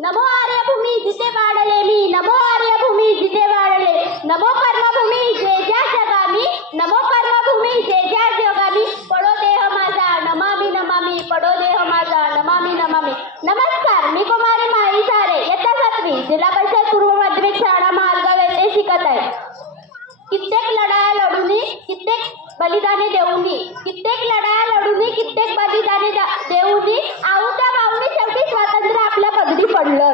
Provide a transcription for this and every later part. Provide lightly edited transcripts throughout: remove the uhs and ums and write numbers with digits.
नमो आर्यभूमी जिथे वाढले मी, नमो आर्यभूमी जिथे वाढले, नमो कर्मभूमी जे ज्या जगामी, नमो कर्मभूमी जे ज्या जगामी, पडो देह माझा नमामि नमामि, पडो देह माझा नमामि नमामि. नमस्कार, मी कुमारी माळी सारे, इयत्ता 7वी, जिल्हा परिषद पूर्व माध्यमिक शाळा महालगाव येथे शिकत आहे. कित्येक लढाया लढूनी, कित्येक बलिदाने देऊनी, कित्येक लढाया लढूनी, कित्येक बलिदाने देऊनी, आऊच्या बाऊनी शेवटी स्वातंत्र्य आपल्या पदरी पडलं.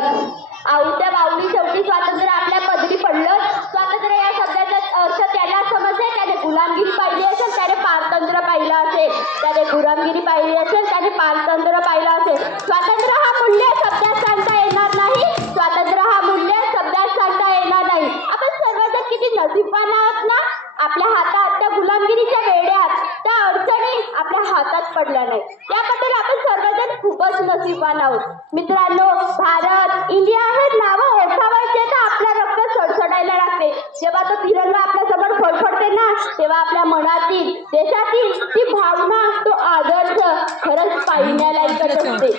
आऊच्या बाऊनी शेवटी स्वातंत्र्य आपल्या पदरी पडलं. स्वातंत्र्य या शब्दाचा अर्थ त्याला समजते, त्याने गुलामगिरी पाहिली असेल, त्याने पारतंत्र्य पाहिलं असेल, त्याने गुलामगिरी पाहिली असेल, त्याने पारतंत्र्य पाहिलं असेल. स्वातंत्र्य हा मूल्य शब्दात सांगता येणार नाही, स्वातंत्र्य हा मूल्य शब्दात सांगता येणार नाही. आपण सर्वजण किती नशीबवान आहोत ना, आपल्या हातात त्या गुलामगिरीच्या वेड्यात, त्या अडचणी आपल्या हातात पडल्या नाही, त्याबद्दल आपण सर्वजण खूपच नशीबवान आहोत. मित्रांनो, भारत, इंडिया हे नावं ओळखावायचे तर आपलं रक्त सडसडायला लागते. जेव्हा तो तिरंगा आपल्या समोर फडफडते ना, तेव्हा आपल्या मनातील, देशातील ती भावना, तो आदर्श खरंच पाहण्यालायकच असते.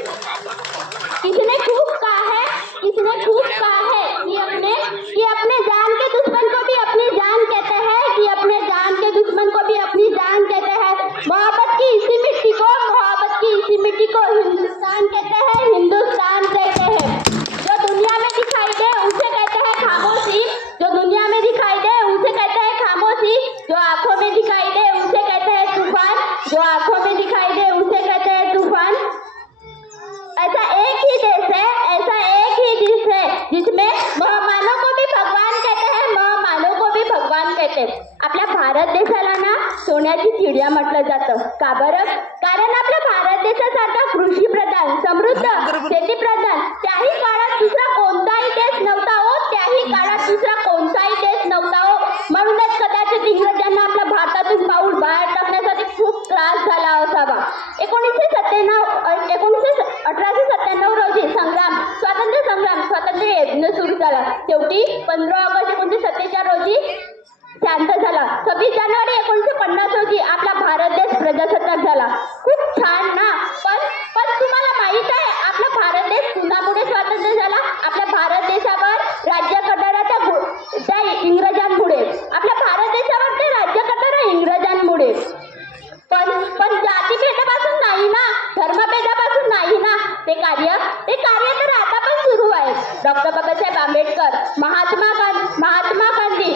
किसने खूब कहा है, किसने खूब कहा है कि अपने जान के दुश्मन को भी अपनी जान कहते हैं, कि अपने जान के दुश्मन को भी अपनी जान कहते हैं. मोहब्बत की इसी मिट्टी को, मोहब्बत की इसी मिट्टी को हिंदुस्तान कहते हैं, हिंदुस्तान कहते हैं. जो दुनिया में दिखाई दे उसे कहते हैं खामोशी, जो दुनिया में दिखाई दे उसे कहते हैं खामोशी, जो आंखों में दिखाई दे उसे कहते हैं तूफान, जो आंखों में दिखाई दे उसे कहते हैं तूफान. ऐसा एक ही देश है, ऐसा एक ही देश है जिसमें मेहमानों को भी भगवान कहते हैं, मेहमानों को भी भगवान कहते हैं. आपल्या भारत देशाला ना सोन्याची चिडिया म्हटलं जातं. का बरं? कारण आपल्या भारत देशासारखा कृषी प्रधान, समृद्ध, शेती प्रधान त्याही काळात दुसरा कोणताही देश नव्हता हो, त्याही काळात दुसरा कोणताही देश नव्हता हो. म्हणूनच कदाचित इंग्रजांना आपल्या भारतातून पाऊल बाहेर टाकण्यासाठी खूप त्रास झाला असावा. 1897 रोजी स्वातंत्र्य यज्ञ सुरू झाला. शेवटी 15 ऑगस्ट 1947 रोजी शांत झाला. 26 जानेवारी 1950 रोजी आपला भारत देश प्रजासत्ताक झाला. खूप छान ना. पण तुम्हाला माहित आहे आपला भारत देश कुणामुळे स्वातंत्र्य झाला? आपल्या भारत देशावर राज्य करणाऱ्या त्या इंग्रजांमुळे. आपल्या भारत देशावर ते राज्य करणाऱ्या इंग्रजांमुळे. पण जातीभेदापासून नाही ना, धर्मभेदापासून नाही ना. ते कार्य तर आता पण सुरू आहे. डॉक्टर बाबासाहेब आंबेडकर, महात्मा गांधी,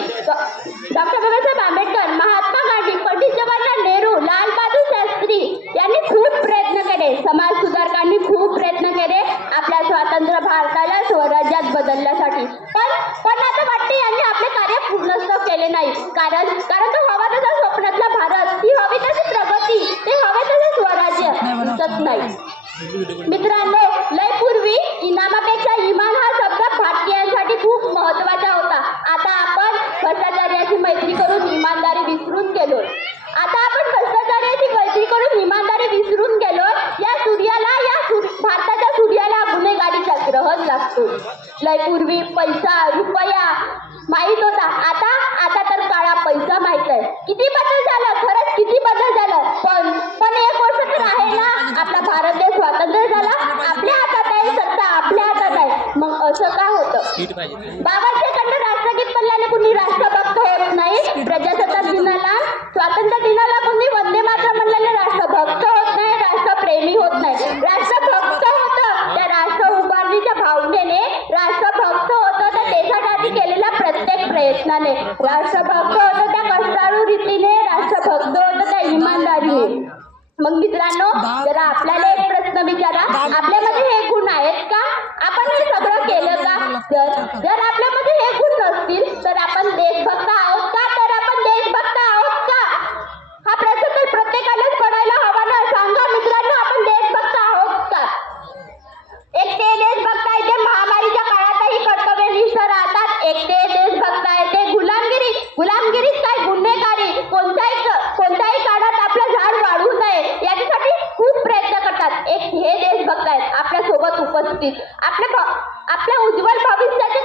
डॉक्टर बाबासाहेब आंबेडकर, महात्मा गांधी, पंडित जवाहरलाल नेहरू, लाल बहादूर शास्त्री यांनी खूप प्रयत्न केले. समाज सुधारकांनी खूप प्रयत्न केले आपल्या स्वतंत्र भारताला स्वराज्यात बदलण्यासाठी. पण आता वाटते यांनी आपले कार्य पूर्णत्व केले नाही. कारण तो हवा तसा स्वप्नातला भारत, ती हवी तशी प्रगती, ते हवे तसे स्वराज्य दिसत नाही. मित्रांनो, लय पूर्वी इनामापेक्षा इमान हा शब्द भारतीयांसाठी खूप महत्वाचा होता. आता आपण भ्रष्टाचाराची मैत्री करून इमानदारी विसरून गेलो. भारताच्या सूर्याला गुन्हेगारीचा ग्रहच लागतो. लय पूर्वी पैसा, रुपया माहित होता. आता तर काळा पैसा माहित आहे. किती बदल झालं, खरंच किती बदल झालं. पण एक गोष्ट तर आहे ना, आपला भारत देश स्वतंत्र झाला, आपल्या हातात आहे सत्ता, आपल्या हातात आहे. मग असं का होतं? बाबासाहेबांना राष्ट्रगीत म्हणल्याने कुणी राष्ट्रभक्त होत नाही. प्रजासत्ताक दिनाला, स्वातंत्र्य दिनाला कुणी वंदे मातरम म्हणल्याने राष्ट्रभक्त होत नाही, राष्ट्रप्रेमी होत नाही. राष्ट्रभक्त होतं त्या राष्ट्र उभारणीच्या भावनेने, राष्ट्रभक्त होतं त्या देशासाठी केलेल्या प्रत्येक प्रयत्नाने, राष्ट्रभक्त होतं त्या कष्टाळू रीतीने, राष्ट्रभक्त होतं त्या इमानदारीने. मग मित्रांनो, जरा आपल्याला एक प्रश्न विचारा, आपल्यामध्ये हे गुण आहेत का? आपण हे सगळं केलं का? जर आपल्यामध्ये हे गुण नसतील तर आपण देशभक्त आहोत का? तर आपण देशभक्त आहोत का? हा प्रश्न तर प्रत्येकालाच पडायला हवा ना. सांगा मित्रांनो, आपण देशभक्त आहोत का? एक ते देशभक्त आहे ते महामारीच्या काळातही कर्तव्यनिष्ठ राहतात. एक ते देशभक्त आहे ते गुलामगिरीच काय, गुन्हेगारी, कोणत्याही काळात आपलं झाड वाढू नये याच्यासाठी खूप प्रयत्न करतात. एक हे देशभक्त आहेत आपल्या सोबत उपस्थित, आपल्या उज्ज्वल भविष्याचे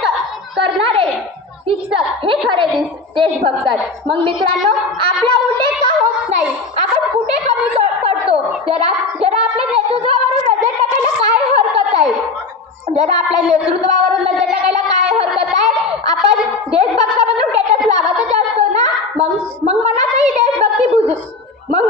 करणारे शिक्षक, हे खरे देशभक्त आहेत. मग मित्रांनो, आपला उल्लेख का होत नाही? आपण कुठे कमी पडतो? जरा आपल्या नेतृत्वावर नजर टाकायला काय हरकत आहे? जरा आपल्या नेतृत्वावरून नजर टाकायला काय हरकत आहे? आपण देशभक्त म्हणून स्टेटस लावतच असतो ना, मग मनातही देशभक्ती बुजू, मग